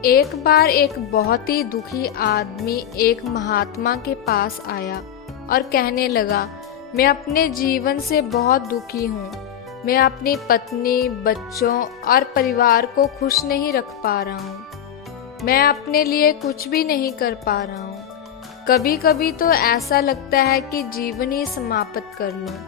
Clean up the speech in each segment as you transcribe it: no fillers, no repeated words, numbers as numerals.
एक बार एक बहुत ही दुखी आदमी एक महात्मा के पास आया और कहने लगा, मैं अपने जीवन से बहुत दुखी हूँ। मैं अपनी पत्नी, बच्चों और परिवार को खुश नहीं रख पा रहा हूँ। मैं अपने लिए कुछ भी नहीं कर पा रहा हूँ। कभी कभी तो ऐसा लगता है कि जीवन ही समाप्त कर लूँ।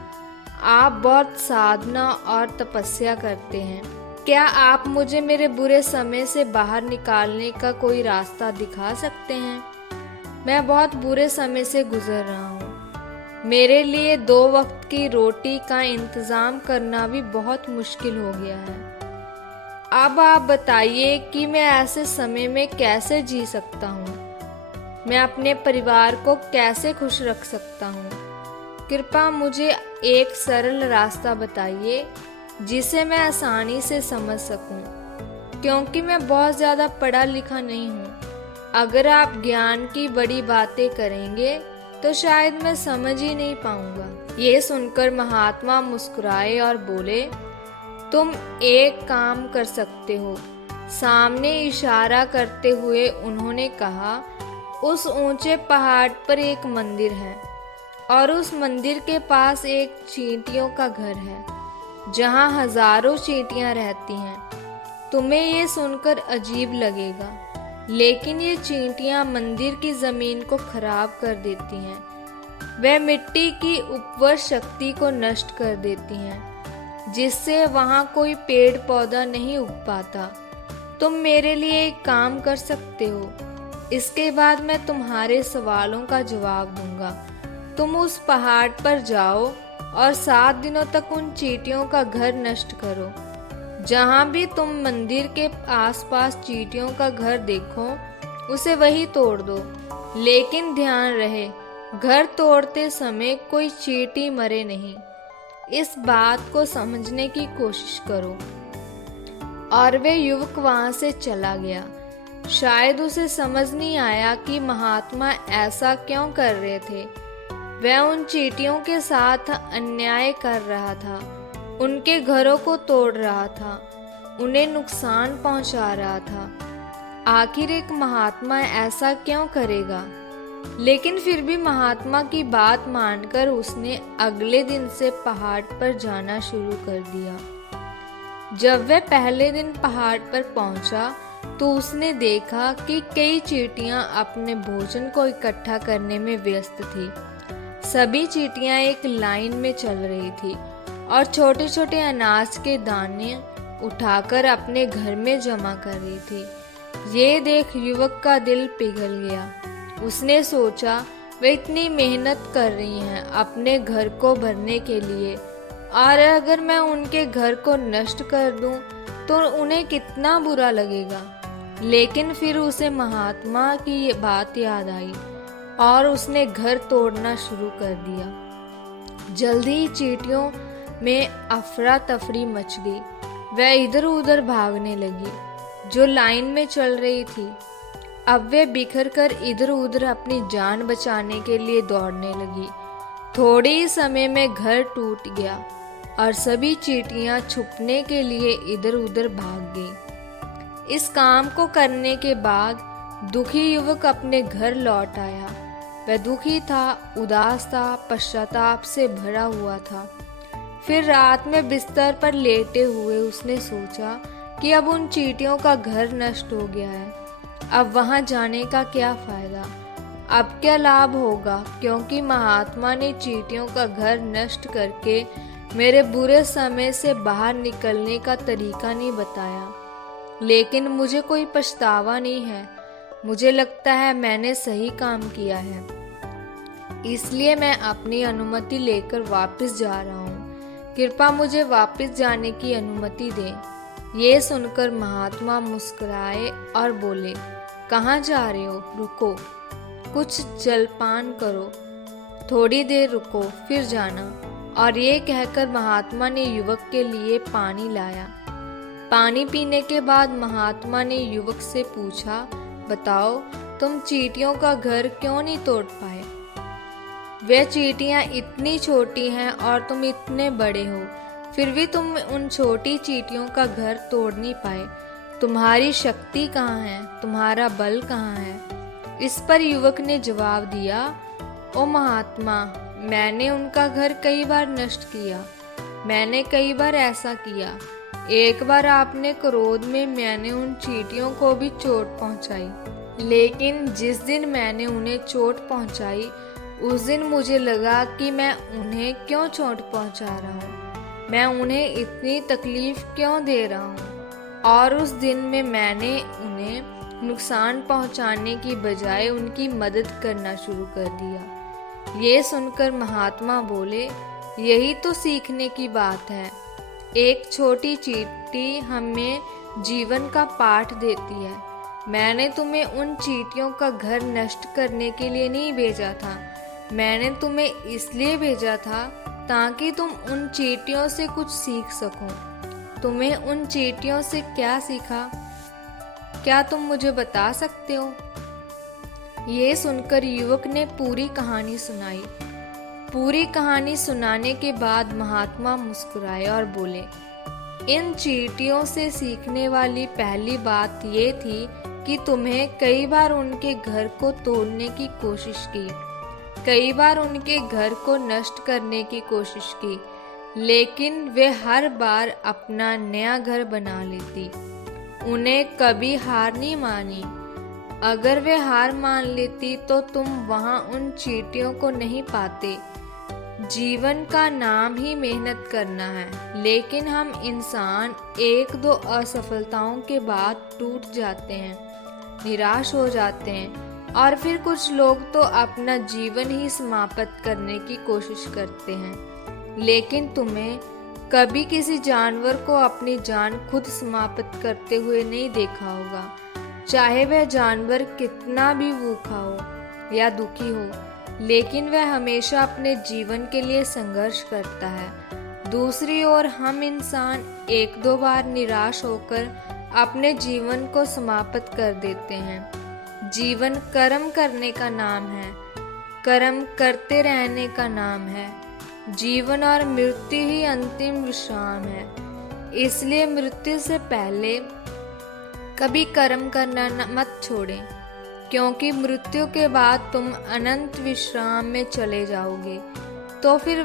आप बहुत साधना और तपस्या करते हैं। क्या आप मुझे मेरे बुरे समय से बाहर निकालने का कोई रास्ता दिखा सकते हैं? मैं बहुत बुरे समय से गुजर रहा हूँ। मेरे लिए 2 वक्त की रोटी का इंतजाम करना भी बहुत मुश्किल हो गया है। अब आप बताइए कि मैं ऐसे समय में कैसे जी सकता हूँ? मैं अपने परिवार को कैसे खुश रख सकता हूँ? कृपया मुझे एक सरल रास्ता बताइए जिसे मैं आसानी से समझ सकूं, क्योंकि मैं बहुत ज़्यादा पढ़ा लिखा नहीं हूँ। अगर आप ज्ञान की बड़ी बातें करेंगे तो शायद मैं समझ ही नहीं पाऊंगा। ये सुनकर महात्मा मुस्कुराए और बोले, तुम एक काम कर सकते हो। सामने इशारा करते हुए उन्होंने कहा, उस ऊंचे पहाड़ पर एक मंदिर है और उस मंदिर के पास एक चींटियों का घर है जहाँ हजारों चींटियां रहती हैं। तुम्हें ये सुनकर अजीब लगेगा, लेकिन ये चींटियां मंदिर की जमीन को खराब कर देती हैं। वे मिट्टी की उपवर शक्ति को नष्ट कर देती हैं, जिससे वहाँ कोई पेड़ पौधा नहीं उग पाता। तुम मेरे लिए एक काम कर सकते हो। इसके बाद मैं तुम्हारे सवालों का जवाब दूंगा। तुम उस पहाड़ पर जाओ और 7 दिनों तक उन चींटियों का घर नष्ट करो। जहाँ भी तुम मंदिर के आसपास चींटियों का घर देखो, उसे वही तोड़ दो। लेकिन ध्यान रहे, घर तोड़ते समय कोई चींटी मरे नहीं। इस बात को समझने की कोशिश करो। और वे युवक वहां से चला गया। शायद उसे समझ नहीं आया कि महात्मा ऐसा क्यों कर रहे थे। वह उन चींटियों के साथ अन्याय कर रहा था, उनके घरों को तोड़ रहा था, उन्हें नुकसान पहुंचा रहा था। आखिर एक महात्मा ऐसा क्यों करेगा? लेकिन फिर भी महात्मा की बात मानकर उसने अगले दिन से पहाड़ पर जाना शुरू कर दिया। जब वह पहले दिन पहाड़ पर पहुंचा तो उसने देखा कि कई चींटियां अपने भोजन को इकट्ठा करने में व्यस्त थी। सभी चींटियां एक लाइन में चल रही थी और छोटे छोटे अनाज के दाने उठाकर अपने घर में जमा कर रही थी। ये देख युवक का दिल पिघल गया। उसने सोचा, वे इतनी मेहनत कर रही हैं अपने घर को भरने के लिए, और अगर मैं उनके घर को नष्ट कर दूं तो उन्हें कितना बुरा लगेगा। लेकिन फिर उसे महात्मा की ये बात याद आई और उसने घर तोड़ना शुरू कर दिया। जल्दी ही चींटियों में अफरा तफरी मच गई। वह इधर उधर भागने लगी जो लाइन में चल रही थी। अब वे बिखर कर इधर उधर अपनी जान बचाने के लिए दौड़ने लगी। थोड़े ही समय में घर टूट गया और सभी चींटियां छुपने के लिए इधर उधर भाग गई। इस काम को करने के बाद दुखी युवक अपने घर लौट आया। वह दुखी था, उदास था, पश्चाताप से भरा हुआ था। फिर रात में बिस्तर पर लेटे हुए उसने सोचा कि अब उन चींटियों का घर नष्ट हो गया है। अब वहां जाने का क्या फायदा? अब क्या लाभ होगा? क्योंकि महात्मा ने चींटियों का घर नष्ट करके मेरे बुरे समय से बाहर निकलने का तरीका नहीं बताया। लेकिन मुझे कोई पछतावा नहीं है। मुझे लगता है मैंने सही काम किया है, इसलिए मैं अपनी अनुमति लेकर वापस जा रहा हूँ। कृपया मुझे वापस जाने की अनुमति दें। ये सुनकर महात्मा मुस्कुराए और बोले, कहाँ जा रहे हो? रुको, कुछ जलपान करो, थोड़ी देर रुको, फिर जाना। और ये कहकर महात्मा ने युवक के लिए पानी लाया। पानी पीने के बाद महात्मा ने युवक से पूछा, बताओ, तुम चींटियों का घर क्यों नहीं तोड़ पाए? वे चींटियां इतनी छोटी हैं और तुम इतने बड़े हो, फिर भी तुम उन छोटी चींटियों का घर तोड़ नहीं पाए। तुम्हारी शक्ति कहाँ है, तुम्हारा बल कहाँ है? इस पर युवक ने जवाब दिया, ओ महात्मा, मैंने उनका घर कई बार नष्ट किया, मैंने कई बार ऐसा किया। एक बार आपने क्रोध में मैंने उन चींटियों को भी चोट पहुंचाई, लेकिन जिस दिन मैंने उन्हें चोट पहुंचाई उस दिन मुझे लगा कि मैं उन्हें क्यों चोट पहुंचा रहा हूँ, मैं उन्हें इतनी तकलीफ क्यों दे रहा हूँ, और उस दिन में मैंने उन्हें नुकसान पहुंचाने की बजाय उनकी मदद करना शुरू कर दिया। ये सुनकर महात्मा बोले, यही तो सीखने की बात है। एक छोटी चींटी हमें जीवन का पाठ देती है। मैंने तुम्हें उन चींटियों का घर नष्ट करने के लिए नहीं भेजा था, मैंने तुम्हें इसलिए भेजा था ताकि तुम उन चींटियों से कुछ सीख सको। तुम्हें उन चींटियों से क्या सीखा, क्या तुम मुझे बता सकते हो? ये सुनकर युवक ने पूरी कहानी सुनाई। पूरी कहानी सुनाने के बाद महात्मा मुस्कुराए और बोले, इन चींटियों से सीखने वाली पहली बात ये थी कि तुम्हें कई बार उनके घर को तोड़ने की कोशिश की, कई बार उनके घर को नष्ट करने की कोशिश की, लेकिन वे हर बार अपना नया घर बना लेती। उन्हें कभी हार नहीं मानी। अगर वे हार मान लेती तो तुम वहां उन चींटियों को नहीं पाते। जीवन का नाम ही मेहनत करना है, लेकिन हम इंसान एक दो असफलताओं के बाद टूट जाते हैं, निराश हो जाते हैं, और फिर कुछ लोग तो अपना जीवन ही समाप्त करने की कोशिश करते हैं। लेकिन तुम्हें कभी किसी जानवर को अपनी जान खुद समाप्त करते हुए नहीं देखा होगा, चाहे वह जानवर कितना भी भूखा हो या दुखी हो, लेकिन वह हमेशा अपने जीवन के लिए संघर्ष करता है। दूसरी ओर हम इंसान एक दो बार निराश होकर अपने जीवन को समाप्त कर देते हैं। जीवन कर्म करने का नाम है, कर्म करते रहने का नाम है। जीवन और मृत्यु ही अंतिम विश्राम है, इसलिए मृत्यु से पहले कभी कर्म करना मत छोड़ें, क्योंकि मृत्यु के बाद तुम अनंत विश्राम में चले जाओगे। तो फिर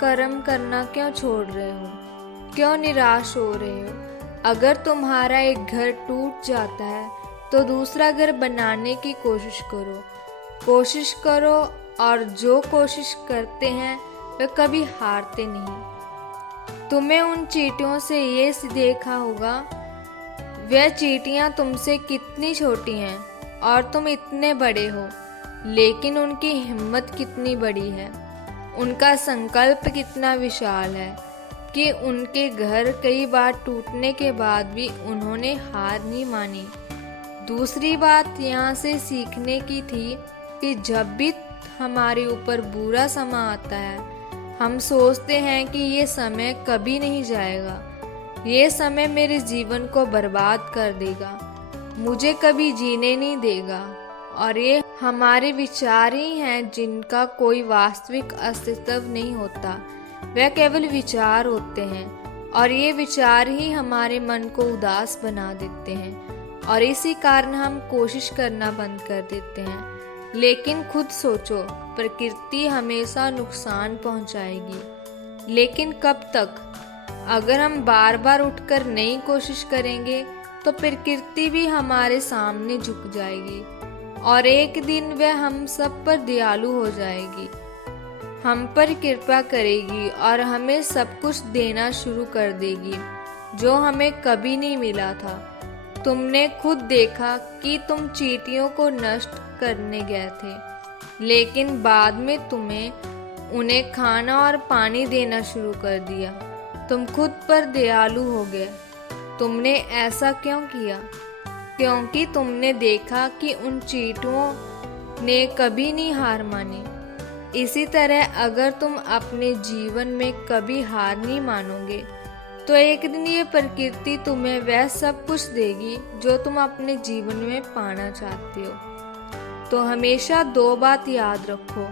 कर्म करना क्यों छोड़ रहे हो, क्यों निराश हो रहे हो? अगर तुम्हारा एक घर टूट जाता है तो दूसरा घर बनाने की कोशिश करो, और जो कोशिश करते हैं वे कभी हारते नहीं। तुम्हें उन चींटियों से ये देखा होगा, वह चींटियां तुमसे कितनी छोटी हैं और तुम इतने बड़े हो, लेकिन उनकी हिम्मत कितनी बड़ी है, उनका संकल्प कितना विशाल है कि उनके घर कई बार टूटने के बाद भी उन्होंने हार नहीं मानी। दूसरी बात यहाँ से सीखने की थी कि जब भी हमारे ऊपर बुरा समय आता है, हम सोचते हैं कि ये समय कभी नहीं जाएगा, ये समय मेरे जीवन को बर्बाद कर देगा, मुझे कभी जीने नहीं देगा, और ये हमारे विचार ही हैं जिनका कोई वास्तविक अस्तित्व नहीं होता, वह केवल विचार होते हैं, और ये विचार ही हमारे मन को उदास बना देते हैं, और इसी कारण हम कोशिश करना बंद कर देते हैं। लेकिन खुद सोचो, प्रकृति हमेशा नुकसान पहुंचाएगी, लेकिन कब तक? अगर हम बार बार उठकर नई कोशिश करेंगे तो प्रकृति भी हमारे सामने झुक जाएगी, और एक दिन वह हम सब पर दयालु हो जाएगी, हम पर कृपा करेगी और हमें सब कुछ देना शुरू कर देगी जो हमें कभी नहीं मिला था। तुमने खुद देखा कि तुम चींटियों को नष्ट करने गए थे, लेकिन बाद में तुम्हें उन्हें खाना और पानी देना शुरू कर दिया। तुम खुद पर दयालु हो गए। तुमने ऐसा क्यों किया? क्योंकि तुमने देखा कि उन चींटियों ने कभी नहीं हार मानी। इसी तरह अगर तुम अपने जीवन में कभी हार नहीं मानोगे तो एक दिन ये प्रकृति तुम्हें वह सब कुछ देगी जो तुम अपने जीवन में पाना चाहते हो। तो हमेशा दो बात याद रखो,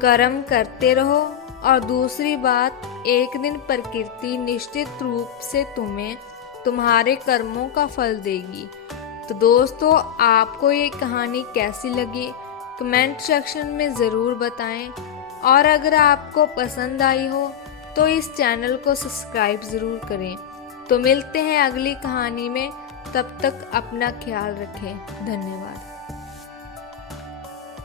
कर्म करते रहो, और दूसरी बात, एक दिन प्रकृति निश्चित रूप से तुम्हें तुम्हारे कर्मों का फल देगी। तो दोस्तों, आपको ये कहानी कैसी लगी कमेंट सेक्शन में ज़रूर बताएं, और अगर आपको पसंद आई हो तो इस चैनल को सब्सक्राइब ज़रूर करें। तो मिलते हैं अगली कहानी में, तब तक अपना ख्याल रखें। धन्यवाद।